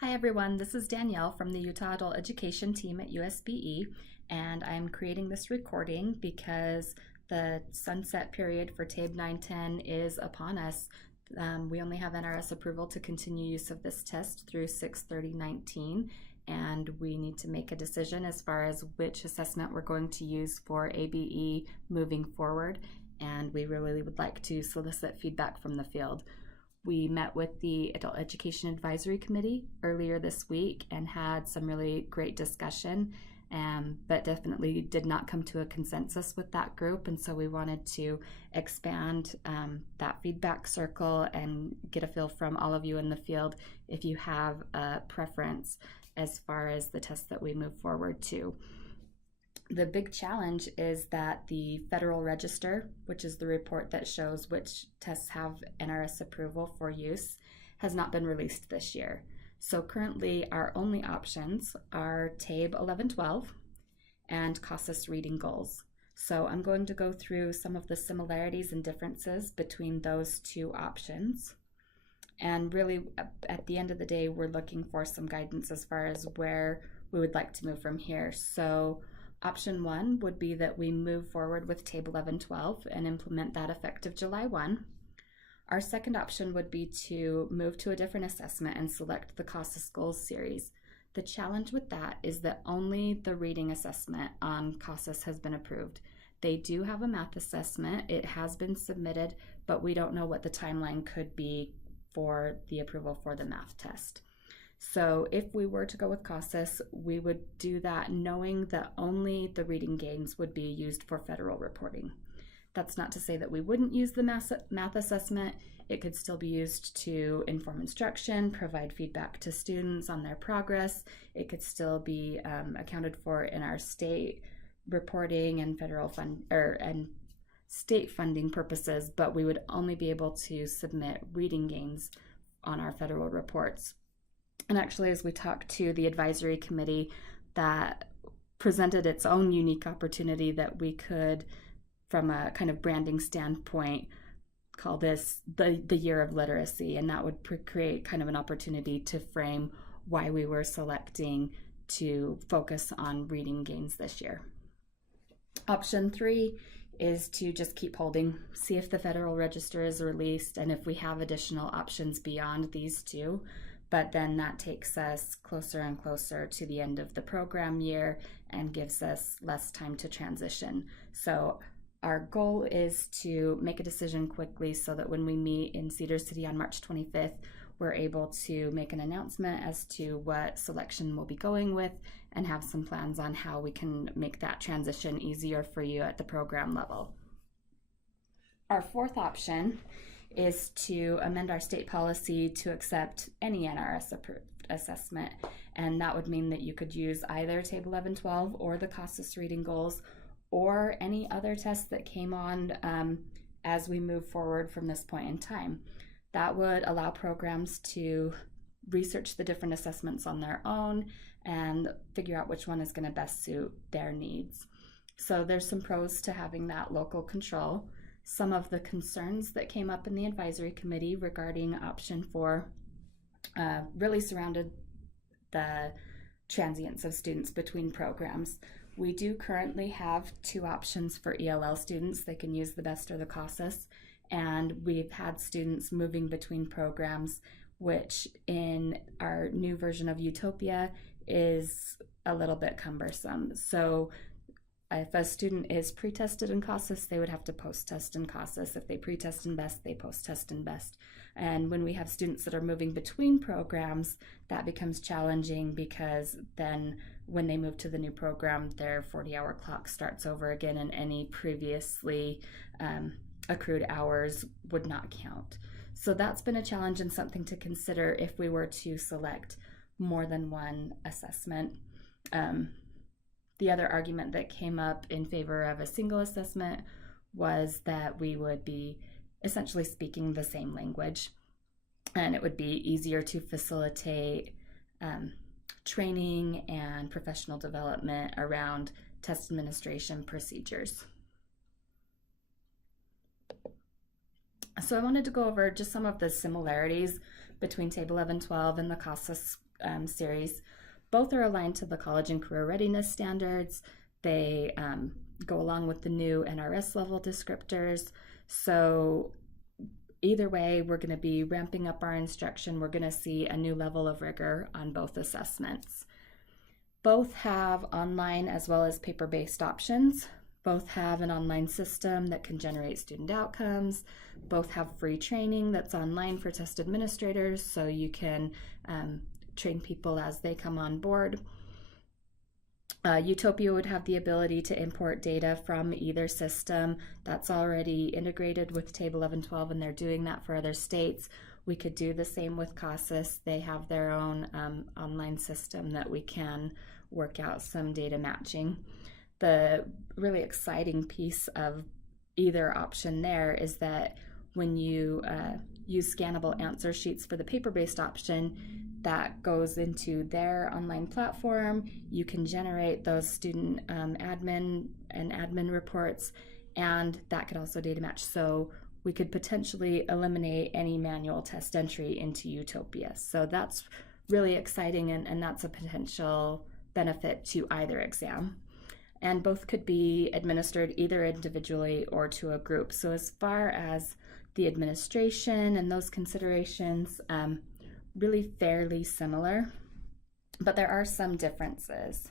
Hi everyone, this is Danielle from the Utah Adult Education team at USBE, and I'm creating this recording because the sunset period for TABE 910 is upon us. We only have NRS approval to continue use of this test through 6/30/19, and we need to make a decision as far as which assessment we're going to use for ABE moving forward, and we really would like to solicit feedback from the field. We met with the Adult Education Advisory Committee earlier this week and had some really great discussion, but definitely did not come to a consensus with that group. And so we wanted to expand that feedback circle and get a feel from all of you in the field if you have a preference as far as the test that we move forward to. The big challenge is that the Federal Register, which is the report that shows which tests have NRS approval for use, has not been released this year. So currently our only options are TABE 1112 and CASAS reading goals. So I'm going to go through some of the similarities and differences between those two options. And really, at the end of the day, we're looking for some guidance as far as where we would like to move from here. So option one would be that we move forward with TABE 1112 and implement that effective July 1. Our second option would be to move to a different assessment and select the CASAS Goals series. The challenge with that is that only the reading assessment on CASAS has been approved. They do have a math assessment. It has been submitted, but we don't know what the timeline could be for the approval for the math test. So if we were to go with CASAS, we would do that knowing that only the reading gains would be used for federal reporting. That's not to say that we wouldn't use the math assessment. It could still be used to inform instruction, provide feedback to students on their progress. It could still be accounted for in our state reporting and federal and state funding purposes, but we would only be able to submit reading gains on our federal reports. And actually, as we talked to the advisory committee, that presented its own unique opportunity that we could, from a kind of branding standpoint, call this the year of literacy. And that would create kind of an opportunity to frame why we were selecting to focus on reading gains this year. Option three is to just keep holding, see if the Federal Register is released and if we have additional options beyond these two. But then that takes us closer and closer to the end of the program year and gives us less time to transition. So our goal is to make a decision quickly so that when we meet in Cedar City on March 25th, we're able to make an announcement as to what selection we'll be going with and have some plans on how we can make that transition easier for you at the program level. Our fourth option is to amend our state policy to accept any NRS approved assessment. And that would mean that you could use either TABE 1112 or the CASAS reading goals or any other tests that came on as we move forward from this point in time. That would allow programs to research the different assessments on their own and figure out which one is going to best suit their needs. So there's some pros to having that local control. Some of the concerns that came up in the advisory committee regarding option four really surrounded the transience of students between programs. We do currently have two options for ELL students. They can use the BEST or the CASAS, and we've had students moving between programs, which in our new version of Utopia is a little bit cumbersome. So if a student is pre-tested in CASAS, they would have to post-test in CASAS. If they pre-test in BEST, they post-test in BEST. And when we have students that are moving between programs, that becomes challenging because then when they move to the new program, their 40-hour clock starts over again and any previously accrued hours would not count. So that's been a challenge and something to consider if we were to select more than one assessment. The other argument that came up in favor of a single assessment was that we would be essentially speaking the same language, and it would be easier to facilitate training and professional development around test administration procedures. So I wanted to go over just some of the similarities between TABE 1112 and the CASAS series. Both are aligned to the college and career readiness standards. They go along with the new NRS level descriptors. So either way, we're going to be ramping up our instruction. We're going to see a new level of rigor on both assessments. Both have online as well as paper-based options. Both have an online system that can generate student outcomes. Both have free training that's online for test administrators, so you can train people as they come on board. Utopia would have the ability to import data from either system. That's already integrated with TABE 1112, and they're doing that for other states. We could do the same with CASAS. They have their own online system that we can work out some data matching. The really exciting piece of either option there is that when you use scannable answer sheets for the paper-based option, that goes into their online platform. You can generate those student admin reports, and that could also data match. So we could potentially eliminate any manual test entry into Utopia. So that's really exciting, and that's a potential benefit to either exam. And both could be administered either individually or to a group. So as far as the administration and those considerations, really fairly similar, but there are some differences.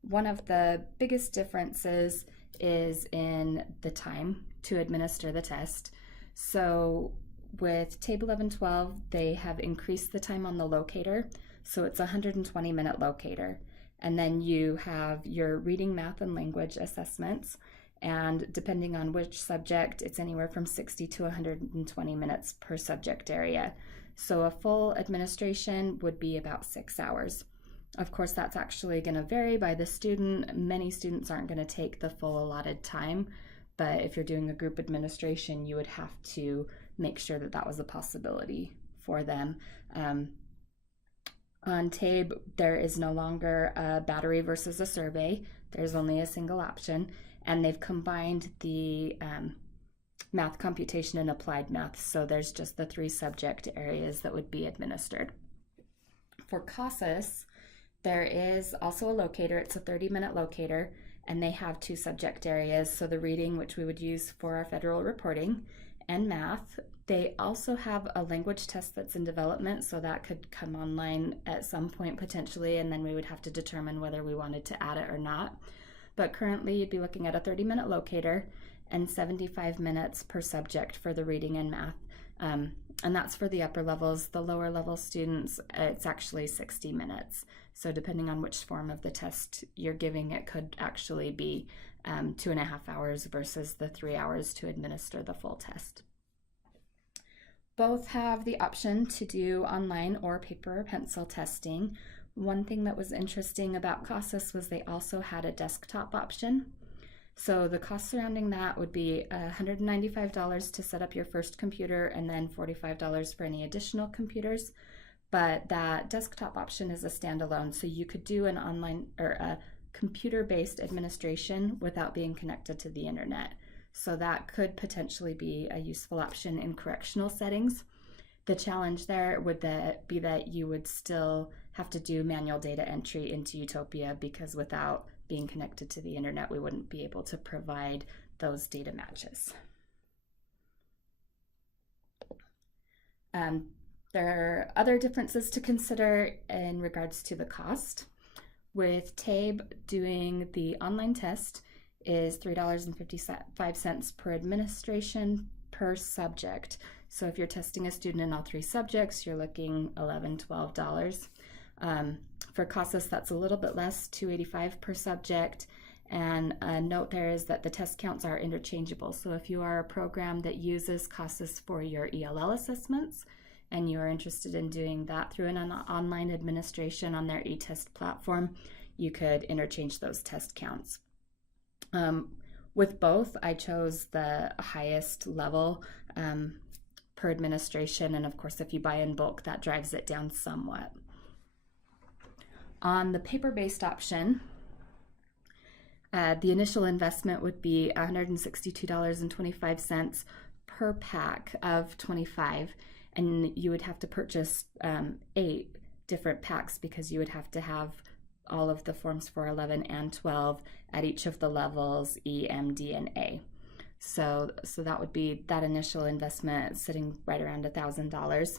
One of the biggest differences is in the time to administer the test. So with TABE 1112, they have increased the time on the locator, so it's a 120-minute locator. And then you have your reading, math, and language assessments, and depending on which subject, it's anywhere from 60 to 120 minutes per subject area. So a full administration would be about 6 hours. Of course, that's actually going to vary by the student. Many students aren't going to take the full allotted time, but if you're doing a group administration, you would have to make sure that that was a possibility for them. On TABE, there is no longer a battery versus a survey. There's only a single option, and they've combined the math, computation, and applied math, so there's just the 3 subject areas that would be administered. For CASAS, there is also a locator. It's a 30-minute locator, and they have 2 subject areas, so the reading, which we would use for our federal reporting, and math. They also have a language test that's in development, so that could come online at some point potentially, and then we would have to determine whether we wanted to add it or not. But currently you'd be looking at a 30-minute locator and 75 minutes per subject for the reading and math. And that's for the upper levels. The lower level students, it's actually 60 minutes. So depending on which form of the test you're giving, it could actually be 2.5 hours versus the 3 hours to administer the full test. Both have the option to do online or paper or pencil testing. One thing that was interesting about CASAS was they also had a desktop option. So the cost surrounding that would be $195 to set up your first computer, and then $45 for any additional computers. But that desktop option is a standalone, so you could do an online or a computer-based administration without being connected to the internet. So that could potentially be a useful option in correctional settings. The challenge there would be that you would still have to do manual data entry into Utopia, because without being connected to the internet, we wouldn't be able to provide those data matches. There are other differences to consider in regards to the cost. With TABE, doing the online test is $3.55 per administration per subject. So if you're testing a student in all 3 subjects, you're looking $11, $12. For CASAS, that's a little bit less, $2.85 per subject. And a note there is that the test counts are interchangeable. So if you are a program that uses CASAS for your ELL assessments, and you are interested in doing that through an online administration on their eTest platform, you could interchange those test counts. With both, I chose the highest level per administration, and of course, if you buy in bulk, that drives it down somewhat. On the paper-based option, the initial investment would be $162.25 per pack of 25, and you would have to purchase 8 different packs because you would have to have all of the forms for 11 and 12 at each of the levels E, M, D, and A. So that would be that initial investment sitting right around $1,000.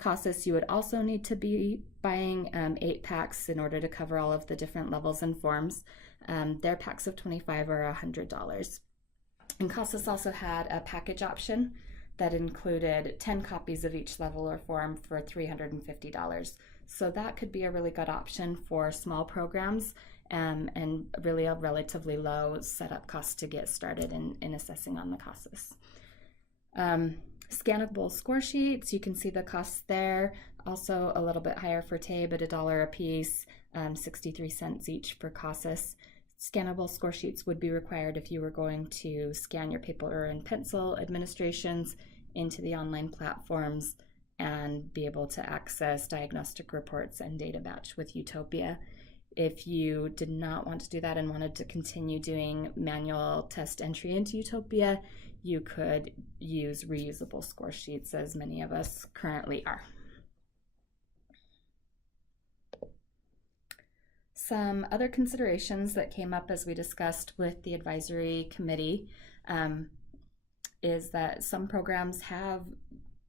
CASAS, you would also need to be buying 8 packs in order to cover all of the different levels and forms. Their packs of 25 are $100. And CASAS also had a package option that included 10 copies of each level or form for $350. So that could be a really good option for small programs and really a relatively low setup cost to get started in assessing on the CASAS. Scannable score sheets, you can see the costs there. Also a little bit higher for TABE at $1 a piece, 63 cents each for CASAS. Scannable score sheets would be required if you were going to scan your paper and pencil administrations into the online platforms and be able to access diagnostic reports and data batch with Utopia. If you did not want to do that and wanted to continue doing manual test entry into Utopia, you could use reusable score sheets, as many of us currently are. Some other considerations that came up as we discussed with the advisory committee is that some programs have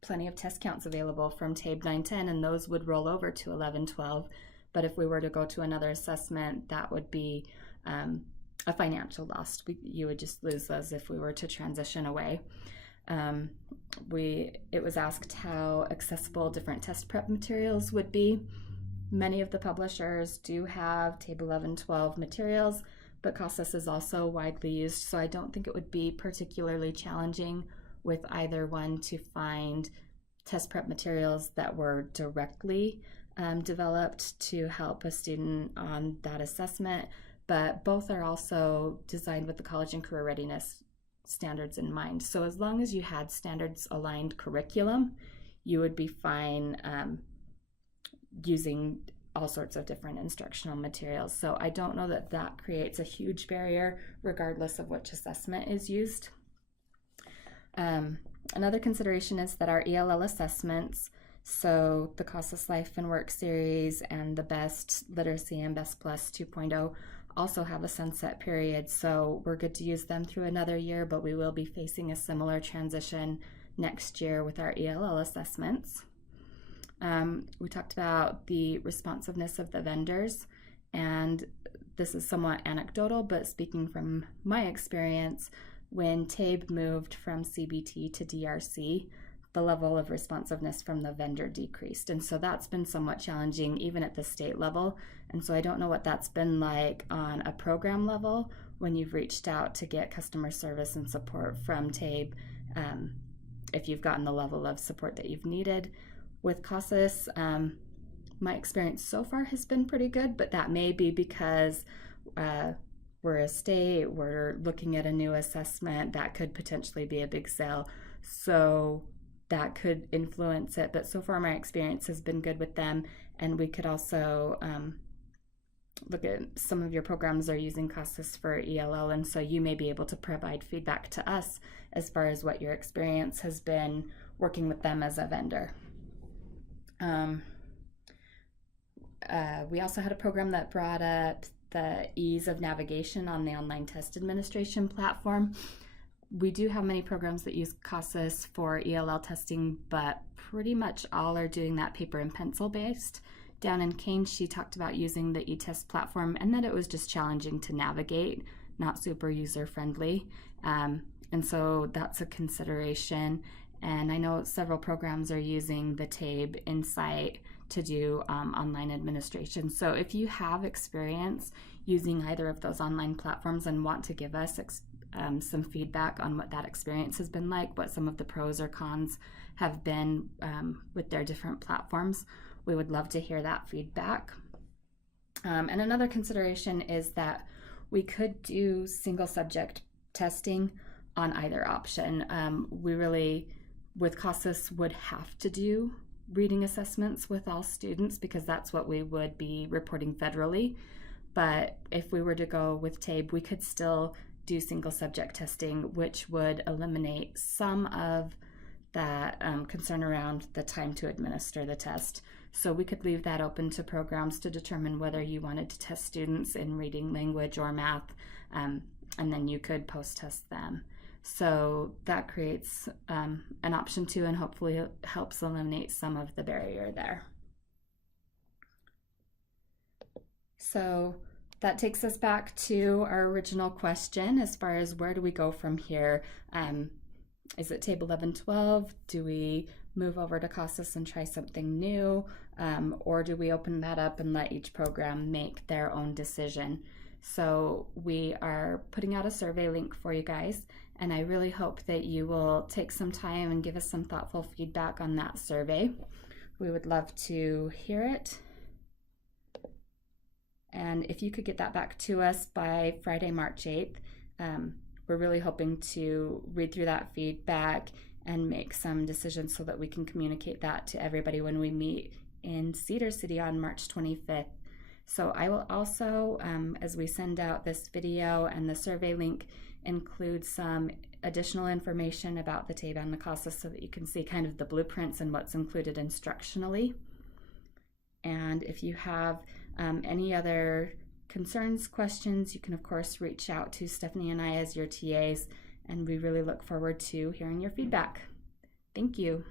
plenty of test counts available from TABE 910, and those would roll over to 11-12. But if we were to go to another assessment, that would be a financial loss. You would just lose those if we were to transition away. It was asked how accessible different test prep materials would be. Many of the publishers do have TABE 11-12 materials, but CASAS is also widely used, so I don't think it would be particularly challenging with either one to find test prep materials that were directly developed to help a student on that assessment, but both are also designed with the college and career readiness standards in mind. So as long as you had standards aligned curriculum, you would be fine using all sorts of different instructional materials. So I don't know that that creates a huge barrier regardless of which assessment is used. Another consideration is that our ELL assessments, so the CASAS Life and Work series and the BEST Literacy and BEST Plus 2.0 also have a sunset period, so we're good to use them through another year, but we will be facing a similar transition next year with our ELL assessments. We talked about the responsiveness of the vendors, and this is somewhat anecdotal, but speaking from my experience, when TABE moved from CBT to DRC, the level of responsiveness from the vendor decreased. And so that's been somewhat challenging even at the state level. And so I don't know what that's been like on a program level when you've reached out to get customer service and support from TABE, if you've gotten the level of support that you've needed. With CASAS, my experience so far has been pretty good, but that may be because we're a state, we're looking at a new assessment, that could potentially be a big sale. So that could influence it, but so far my experience has been good with them. And we could also look at some of your programs are using CASAS for ELL, and so you may be able to provide feedback to us as far as what your experience has been working with them as a vendor. We also had a program that brought up the ease of navigation on the online test administration platform. We do have many programs that use CASAS for ELL testing, but pretty much all are doing that paper and pencil based. Down in Kane, she talked about using the eTest platform and that it was just challenging to navigate, not super user friendly. And so that's a consideration. And I know several programs are using the TABE Insight to do online administration. So if you have experience using either of those online platforms and want to give us some feedback on what that experience has been like, what some of the pros or cons have been with their different platforms, we would love to hear that feedback. And another consideration is that we could do single subject testing on either option. We really, with CASAS, would have to do reading assessments with all students because that's what we would be reporting federally. But if we were to go with TABE, we could still do single subject testing, which would eliminate some of that concern around the time to administer the test. So we could leave that open to programs to determine whether you wanted to test students in reading, language, or math, and then you could post-test them. So that creates an option too, and hopefully it helps eliminate some of the barrier there. So that takes us back to our original question as far as where do we go from here? Is it TABE 11-12? Do we move over to CASAS and try something new? Or do we open that up and let each program make their own decision? So we are putting out a survey link for you guys, and I really hope that you will take some time and give us some thoughtful feedback on that survey. We would love to hear it. And if you could get that back to us by Friday, March 8th, we're really hoping to read through that feedback and make some decisions so that we can communicate that to everybody when we meet in Cedar City on March 25th. So I will also, as we send out this video and the survey link, include some additional information about the TABE and the CASAS so that you can see kind of the blueprints and what's included instructionally. And if you have any other concerns, questions, you can of course reach out to Stephanie and I as your TAs, and we really look forward to hearing your feedback. Thank you.